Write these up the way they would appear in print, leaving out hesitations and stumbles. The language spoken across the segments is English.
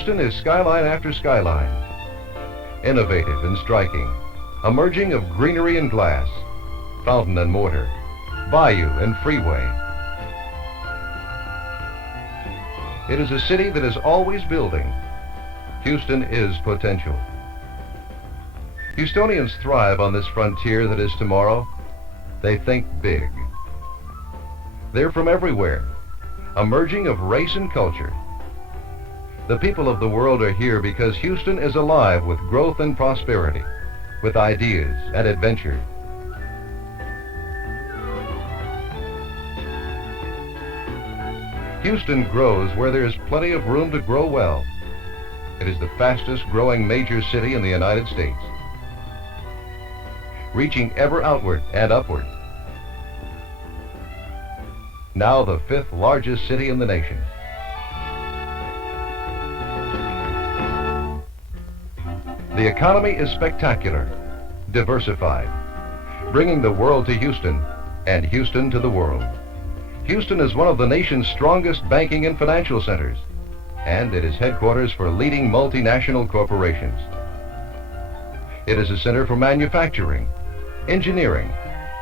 Houston is skyline after skyline, innovative and striking, emerging of greenery and glass, fountain and mortar, bayou and freeway. It is a city that is always building. Houston is potential. Houstonians thrive on this frontier that is tomorrow. They think big. They're from everywhere, a merging of race and culture. The people of the world are here because Houston is alive with growth and prosperity, with ideas and adventure. Houston grows where there is plenty of room to grow well. It is the fastest growing major city in the United States, reaching ever outward and upward. Now the 5th largest city in the nation. The economy is spectacular, diversified, bringing the world to Houston and Houston to the world. Houston is one of the nation's strongest banking and financial centers, and it is headquarters for leading multinational corporations. It is a center for manufacturing, engineering,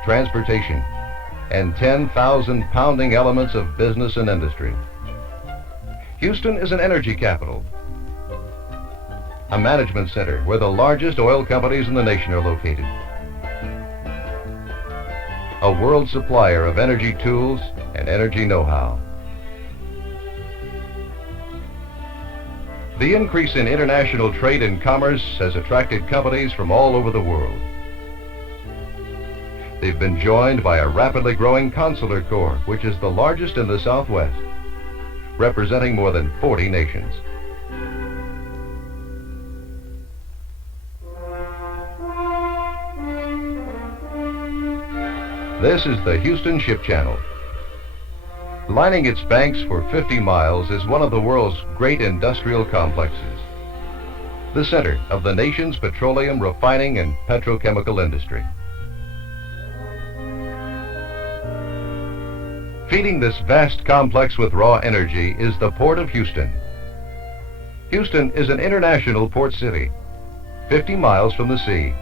transportation, and 10,000 pounding elements of business and industry. Houston is an energy capital, a management center where the largest oil companies in the nation are located, a world supplier of energy tools and energy know-how. The increase in international trade and commerce has attracted companies from all over the world. They've been joined by a rapidly growing consular corps, which is the largest in the Southwest, representing more than 40 nations. This is the Houston Ship Channel. Lining its banks for 50 miles is one of the world's great industrial complexes, the center of the nation's petroleum refining and petrochemical industry. Feeding this vast complex with raw energy is the Port of Houston. Houston is an international port city, 50 miles from the sea.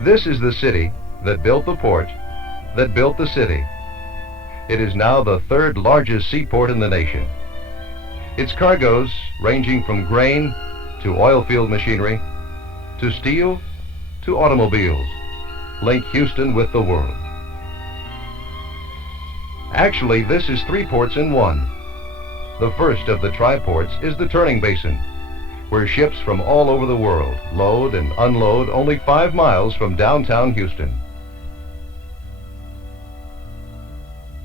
This is the city that built the port, that built the city. It is now the 3rd largest seaport in the nation. Its cargoes, ranging from grain to oil field machinery, to steel, to automobiles, link Houston with the world. Actually, this is 3 ports in one. The first of the tri-ports is the turning basin, where ships from all over the world load and unload only 5 miles from downtown Houston.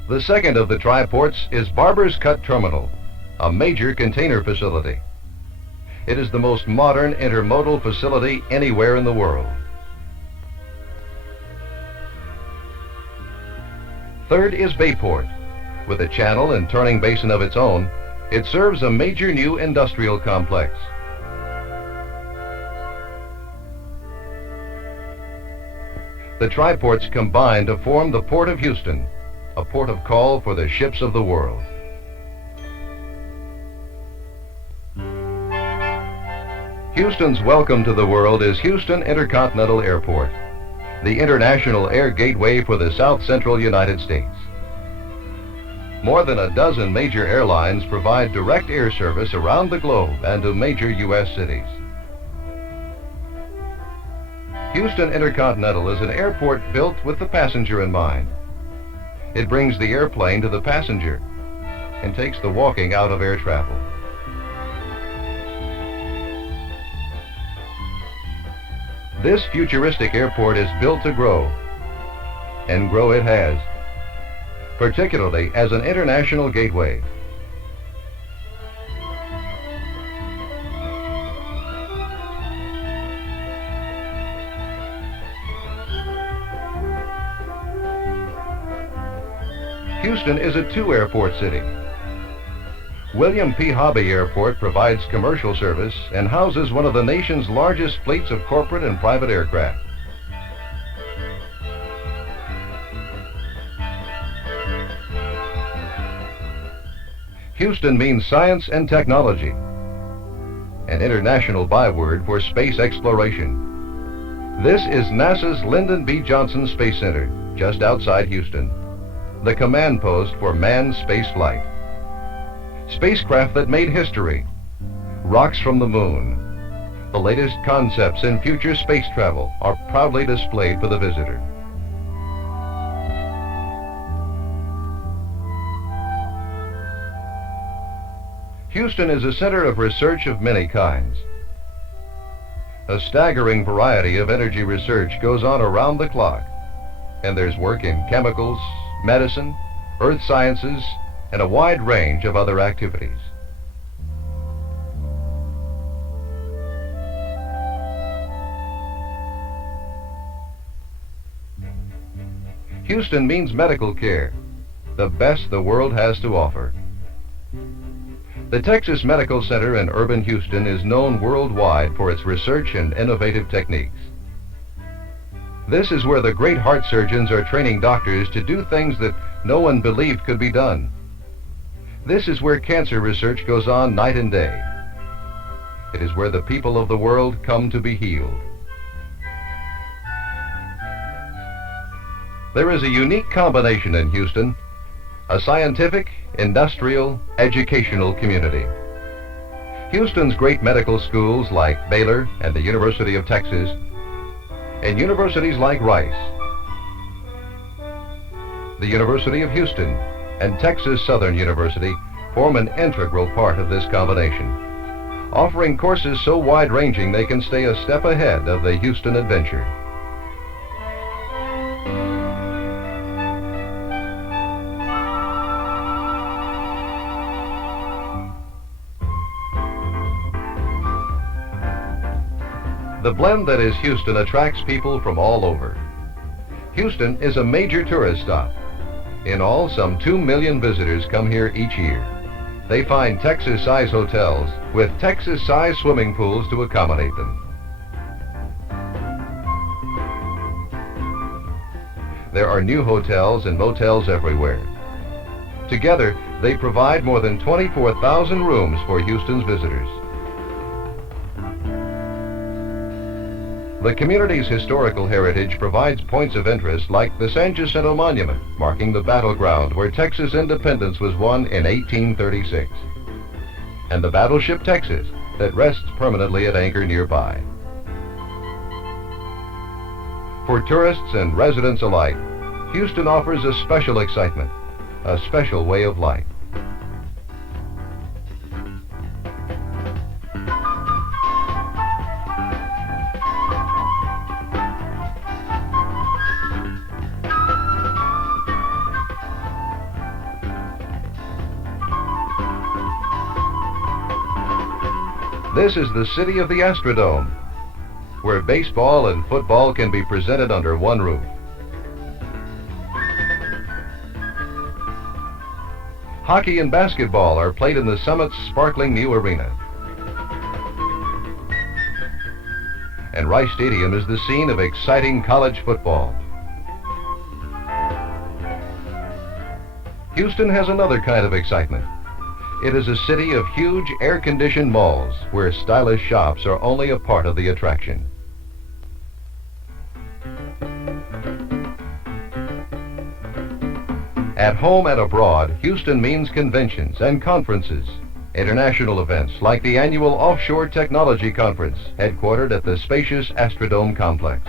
The second of the tri-ports is Barber's Cut Terminal, a major container facility. It is the most modern intermodal facility anywhere in the world. Third is Bayport. With a channel and turning basin of its own, it serves a major new industrial complex. The tri-ports combine to form the Port of Houston, a port of call for the ships of the world. Houston's welcome to the world is Houston Intercontinental Airport, the international air gateway for the South Central United States. More than a dozen major airlines provide direct air service around the globe and to major U.S. cities. Houston Intercontinental is an airport built with the passenger in mind. It brings the airplane to the passenger and takes the walking out of air travel. This futuristic airport is built to grow, and grow it has, particularly as an international gateway. Houston is a 2-airport city. William P. Hobby Airport provides commercial service and houses one of the nation's largest fleets of corporate and private aircraft. Houston means science and technology, an international byword for space exploration. This is NASA's Lyndon B. Johnson Space Center, just outside Houston, the command post for manned space flight. Spacecraft that made history, rocks from the moon, the latest concepts in future space travel are proudly displayed for the visitor. Houston is a center of research of many kinds. A staggering variety of energy research goes on around the clock, and there's work in chemicals, medicine, earth sciences, and a wide range of other activities. Houston means medical care, the best the world has to offer. The Texas Medical Center in urban Houston is known worldwide for its research and innovative techniques. This is where the great heart surgeons are training doctors to do things that no one believed could be done. This is where cancer research goes on night and day. It is where the people of the world come to be healed. There is a unique combination in Houston, a scientific, industrial, educational community. Houston's great medical schools like Baylor and the University of Texas, and universities like Rice, the University of Houston, and Texas Southern University form an integral part of this combination, offering courses so wide-ranging they can stay a step ahead of the Houston adventure. The blend that is Houston attracts people from all over. Houston is a major tourist stop. In all, some 2 million visitors come here each year. They find Texas-size hotels with Texas-size swimming pools to accommodate them. There are new hotels and motels everywhere. Together, they provide more than 24,000 rooms for Houston's visitors. The community's historical heritage provides points of interest like the San Jacinto Monument, marking the battleground where Texas independence was won in 1836, and the battleship Texas that rests permanently at anchor nearby. For tourists and residents alike, Houston offers a special excitement, a special way of life. This is the city of the Astrodome, where baseball and football can be presented under one roof. Hockey and basketball are played in the Summit's sparkling new arena. And Rice Stadium is the scene of exciting college football. Houston has another kind of excitement. It is a city of huge air-conditioned malls where stylish shops are only a part of the attraction. At home and abroad, Houston means conventions and conferences, international events like the annual Offshore Technology Conference, headquartered at the spacious Astrodome complex.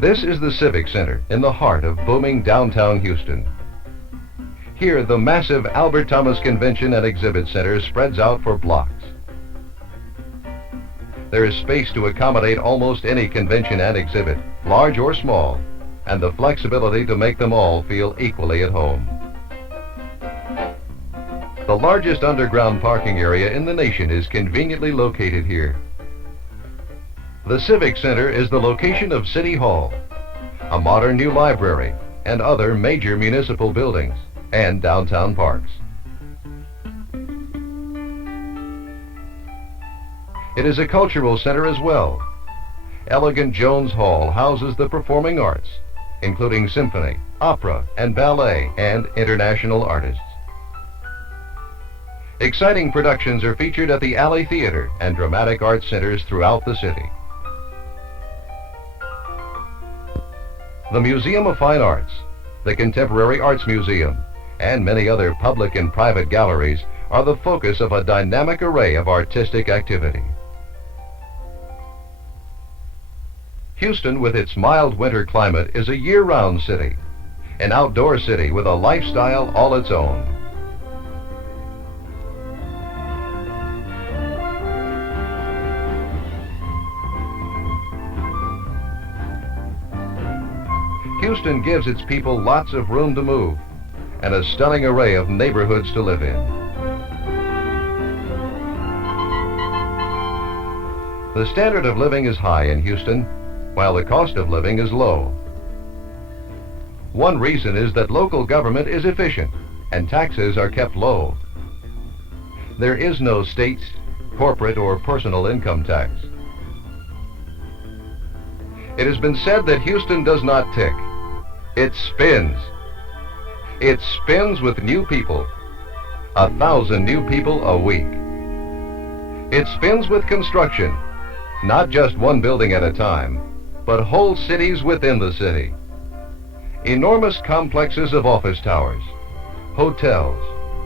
This is the Civic Center in the heart of booming downtown Houston. Here, the massive Albert Thomas Convention and Exhibit Center spreads out for blocks. There is space to accommodate almost any convention and exhibit, large or small, and the flexibility to make them all feel equally at home. The largest underground parking area in the nation is conveniently located here. The Civic Center is the location of City Hall, a modern new library, and other major municipal buildings, and downtown parks. It is a cultural center as well. Elegant Jones Hall houses the performing arts, including symphony, opera, and ballet, and international artists. Exciting productions are featured at the Alley Theater and dramatic arts centers throughout the city. The Museum of Fine Arts, the Contemporary Arts Museum, and many other public and private galleries are the focus of a dynamic array of artistic activity. Houston, with its mild winter climate, is a year-round city, an outdoor city with a lifestyle all its own. Houston gives its people lots of room to move and a stunning array of neighborhoods to live in. The standard of living is high in Houston, while the cost of living is low. One reason is that local government is efficient and taxes are kept low. There is no state, corporate, or personal income tax. It has been said that Houston does not tick. It spins. It spins with new people, 1,000 new people a week. It spins with construction, not just one building at a time, but whole cities within the city. Enormous complexes of office towers, hotels,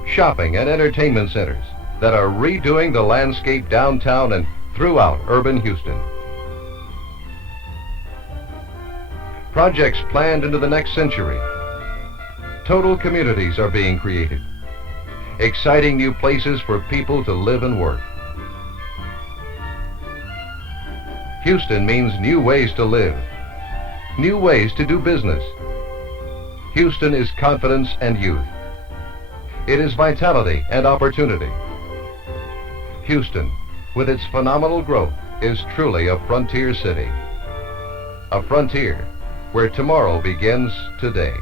shopping and entertainment centers that are redoing the landscape downtown and throughout urban Houston. Projects planned into the next century. Total communities are being created. Exciting new places for people to live and work. Houston means new ways to live, new ways to do business. Houston is confidence and youth. It is vitality and opportunity. Houston, with its phenomenal growth, is truly a frontier city. A frontier where tomorrow begins today.